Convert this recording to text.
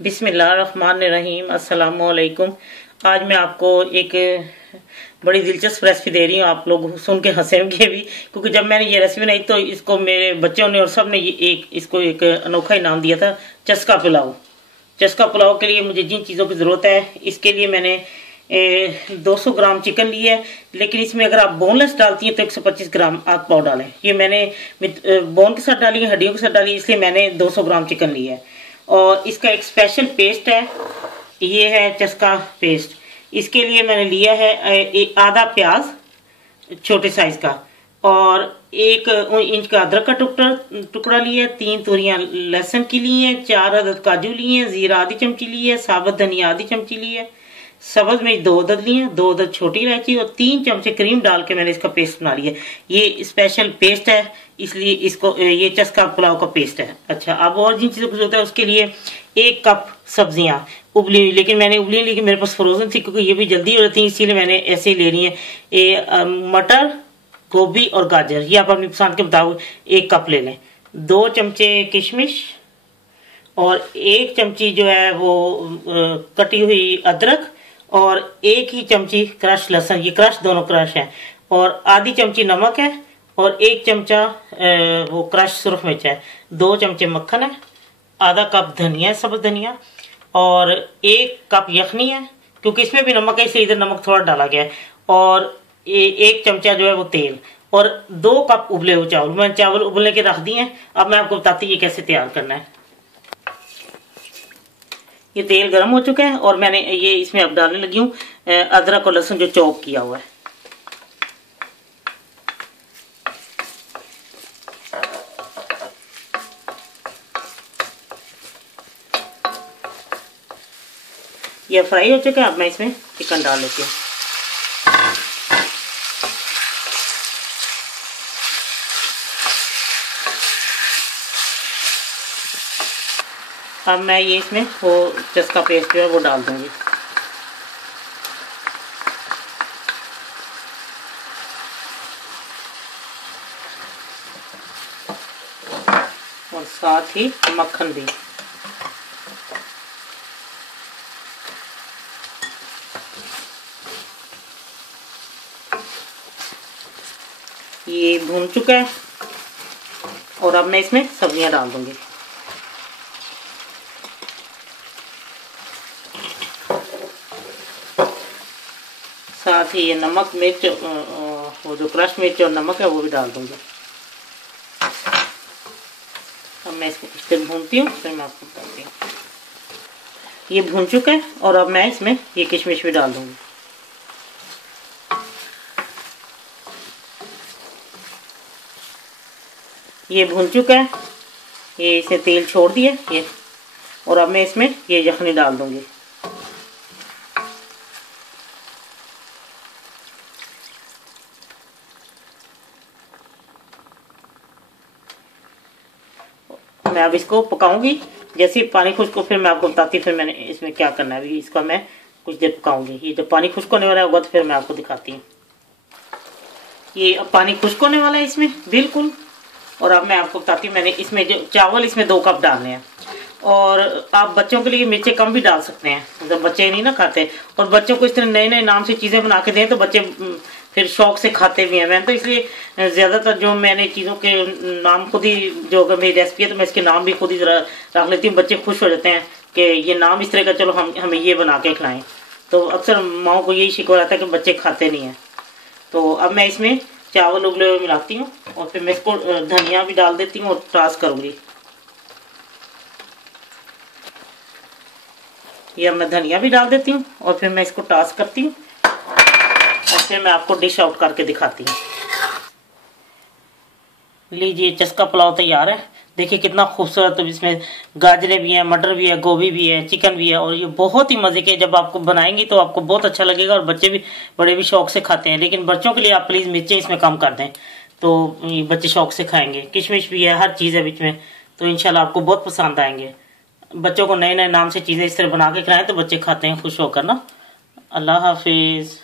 बिस्मिल्लाहिर्रहमानिर्रहीम। अस्सलाम वालेकुम। आज मैं आपको एक बड़ी दिलचस्प रेसिपी दे रही हूँ। आप लोग सुन के हंसेंगे भी, क्योंकि जब मैंने ये रेसिपी बनाई तो इसको मेरे बच्चों ने और सब ने इसको एक अनोखा इनाम दिया था, चस्का पुलाव। चस्का पुलाव के लिए मुझे जिन चीज़ों की ज़रूरत है, इसके लिए मैंने 200 ग्राम चिकन लिया है, लेकिन इसमें अगर आप बोनलेस डालती हैं तो 125 ग्राम आप पाव डालें। ये मैंने बोन के साथ डाली है, हड्डियों के साथ डाली, इसलिए मैंने 200 ग्राम चिकन लिया है। और इसका एक स्पेशल पेस्ट है, ये है चस्का पेस्ट। इसके लिए मैंने लिया है आधा प्याज छोटे साइज का, और 1 इंच का अदरक का टुकड़ा लिया है, 3 तुरियां लहसुन की ली है, 4 अदद काजू लिए हैं, जीरा आधी चमची ली है, साबुत धनिया आधी चमची ली है, सब्ज मिर्च 2 अदद लिए हैं, 2 अदद छोटी इलायची और 3 चमचे क्रीम डाल के मैंने इसका पेस्ट बना लिया। ये स्पेशल पेस्ट है, इसलिए इसको ये चस्का पुलाव का पेस्ट है। अच्छा, अब और जिन चीज़ों की जरूरत है उसके लिए 1 कप सब्जियां उबली हुई, लेकिन मैंने उबली नहीं ली, मेरे पास फ्रोजन थी, क्योंकि ये भी जल्दी हो जाती है, इसीलिए मैंने ऐसे ही ले रही है। ये मटर, गोभी और गाजर, ये आप अपनी पसंद के मुताबिक 1 कप ले लें। 2 चमचे किशमिश और 1 चमची जो है वो कटी हुई अदरक और 1 ही चमची क्रश लहसुन, ये क्रश दोनों क्रश है, और आधी चमची नमक है, और 1 चमचा वो क्रश सुरख मिर्च है, 2 चमचे मक्खन है, आधा कप धनिया है, सब्ज धनिया, और 1 कप यखनी है, क्योंकि इसमें भी नमक है इसलिए इधर नमक थोड़ा डाला गया है, और 1 चमचा जो है वो तेल, और 2 कप उबले हुए चावल। मैंने चावल उबलने के रख दिए हैं। अब मैं आपको बताती हूँ ये कैसे तैयार करना है। ये तेल गर्म हो चुका है और मैंने ये इसमें अब डालने लगी हूँ अदरक और लहसुन जो चॉप किया हुआ है। ये फ्राई हो चुका है, अब मैं इसमें चिकन डाल लेती हूँ। अब मैं ये इसमें वो चस्का पेस्ट जो है वो डाल दूंगी। और साथ ही मक्खन भी। ये भून चुका है और अब मैं इसमें सब्जियां डाल दूंगी। साथ ही ये नमक मिर्च, वो जो क्रश मिर्च और नमक है वो भी डाल दूंगी। अब मैं इसको कुछ देर भूनती हूँ, फिर मैं आपको बताती हूँ। ये भून चुका है और अब मैं इसमें ये किशमिश भी डाल दूंगी। ये भून चुका है, ये इसे तेल छोड़ दिया ये, और अब मैं इसमें ये यखनी डाल दूंगी। मैं अब इसको पकाऊंगी, जैसे ही पानी खुश्क हो फिर मैं आपको बताती हूँ फिर मैंने इसमें क्या करना है। अभी इसको मैं कुछ देर पकाऊंगी। ये जब पानी खुश्क होने वाला होगा तो फिर मैं आपको दिखाती हूँ। ये अब पानी खुश्क होने वाला है इसमें बिल्कुल, और अब मैं आपको बताती हूँ। मैंने इसमें जो चावल इसमें 2 कप डालने हैं, और आप बच्चों के लिए मिर्चें कम भी डाल सकते हैं, मतलब बच्चे नहीं ना खाते, और बच्चों को इस तरह नए नए नाम से चीज़ें बना के दें तो बच्चे फिर शौक से खाते भी हैं। मैंने तो इसलिए ज़्यादातर जो मैंने चीज़ों के नाम खुद ही, जो अगर मेरी रेसिपी है तो मैं इसके नाम भी खुद ही ज़रा रख लेती हूँ। बच्चे खुश हो जाते हैं कि ये नाम इस तरह का, चलो हमें ये बना के खिलाएं। तो अक्सर माओ को यही शिकवा रहता है कि बच्चे खाते नहीं हैं। तो अब मैं इसमें चावल उबले हुए मिलाती हूँ, और फिर मैं इसको धनिया भी डाल देती हूँ और टॉस करूँगी। ये मैं धनिया भी डाल देती हूँ और फिर मैं इसको टॉस करती हूँ, और फिर मैं आपको डिश आउट करके दिखाती हूँ। लीजिए, चस्का पुलाव तैयार है। देखिए कितना खूबसूरत, तो इसमें गाजरें भी हैं, मटर भी है, गोभी भी है, चिकन भी है, और ये बहुत ही मज़े के। जब आपको बनाएंगी तो आपको बहुत अच्छा लगेगा, और बच्चे भी बड़े भी शौक से खाते हैं। लेकिन बच्चों के लिए आप प्लीज़ मिर्चें इसमें कम कर दें, तो ये बच्चे शौक से खाएंगे। किशमिश भी है, हर चीज़ है बीच में, तो इंशाल्लाह आपको बहुत पसंद आएंगे। बच्चों को नए नए नाम से चीज़ें इस तरह बना के खिलाएं तो बच्चे खाते हैं खुश होकर ना। अल्लाह हाफिज़।